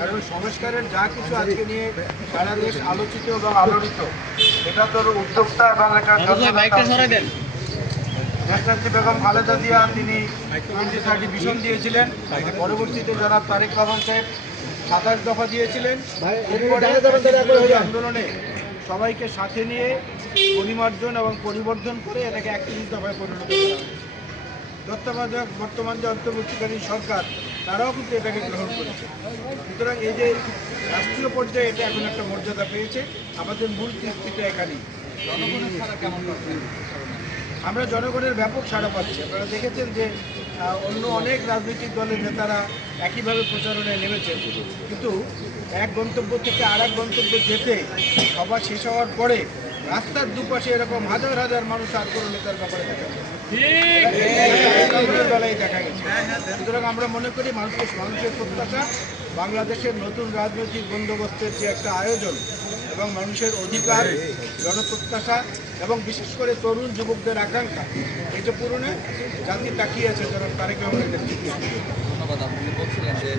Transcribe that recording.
কারণ সংস্কারের যা কিছু আজকে নিয়ে সারা দেশ আলোচিত এবং আলোড়িত, এটা তোর উদ্যোক্তা এবং এটা দেশনেত্রী বেগম খালেদা জিয়া তিনি 2030 ভিশন দিয়েছিলেন। পরবর্তীতে জনাব তারেক রহমান সাহেব 27 দফা দিয়েছিলেন। আন্দোলনে সবাইকে সাথে নিয়ে পরিমার্জন এবং পরিবর্ধন করে এটাকে 31 দফায় পরিণত করা হয়েছে। তত্ত্বাবধায়ক বর্তমান যে অন্তর্বর্তীকালীন সরকার তারাও কিন্তু এটাকে গ্রহণ করেছে। সুতরাং এই যে রাষ্ট্রীয় পর্যায়ে এটা এখন একটা মর্যাদা পেয়েছে, আমাদের মূল কৃতিটা এখানেই। আমরা জনগণের ব্যাপক সাড়া পাচ্ছি। আপনারা দেখেছেন যে অন্য অনেক রাজনৈতিক দলের নেতারা একইভাবে প্রচারণায় নেমেছেন, কিন্তু এক গন্তব্য থেকে আর এক গন্তব্যে যেতে সভা শেষ হওয়ার পরে রাস্তার দুপাশে এরকম হাজার হাজার মানুষ আন্দোলনের ব্যাপারে দেখা গেছে। সুতরাং আমরা মনে করি মানুষের প্রত্যাশা, বাংলাদেশের নতুন রাজনৈতিক বন্দোবস্তের যে একটা আয়োজন এবং মানুষের অধিকার, জনপ্রত্যাশা এবং বিশেষ করে তরুণ যুবকদের আকাঙ্ক্ষা, এটা পূরণে জাতি তাকিয়ে আছে জনাব তারেক রহমানের নেতৃত্বে। ধন্যবাদ। আপনি বলছিলেন যে